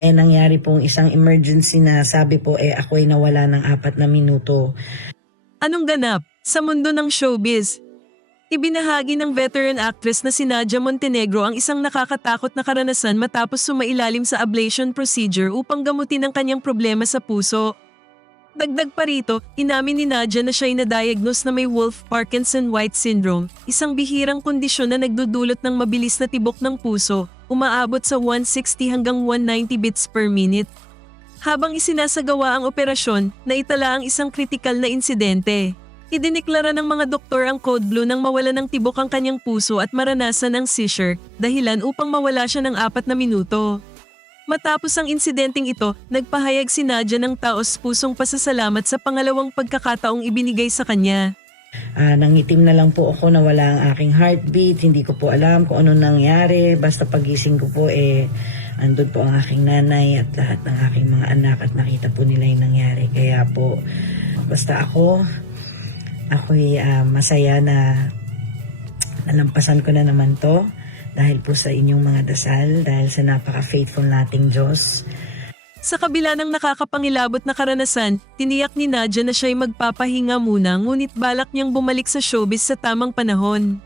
Eh, nangyari pong isang emergency na sabi po eh ako'y nawala ng apat na minuto. Anong ganap sa mundo ng showbiz? Ibinahagi ng veteran actress na si Nadia Montenegro ang isang nakakatakot na karanasan matapos sumailalim sa ablation procedure upang gamutin ang kanyang problema sa puso. Dagdag pa rito, inamin ni Nadia na siya'y na-diagnose na may Wolff-Parkinson-White syndrome, isang bihirang kondisyon na nagdudulot ng mabilis na tibok ng puso, umaabot sa 160 hanggang 190 beats per minute. Habang isinasagawa ang operasyon, naitala ang isang kritikal na insidente. Idineklara ng mga doktor ang code blue nang mawala ng tibok ang kanyang puso at maranasan ng seizure, dahilan upang mawala siya ng apat na minuto. Matapos ang insidenteng ito, nagpahayag si Nadia ng taos pusong pasasalamat sa pangalawang pagkakataong ibinigay sa kanya. Ah, nangitim na lang po ako na wala ang aking heartbeat. Hindi ko po alam kung ano nangyari. Basta pagising ko po eh andun po ang aking nanay at lahat ng aking mga anak at nakita po nila yung nangyari. Kaya po basta ako ako'y ah, masaya na nalampasan ko na naman to dahil po sa inyong mga dasal, dahil sa napaka-faithful nating Diyos. Sa kabila ng nakakapangilabot na karanasan, tiniyak ni Nadia na siya'y magpapahinga muna ngunit balak niyang bumalik sa showbiz sa tamang panahon.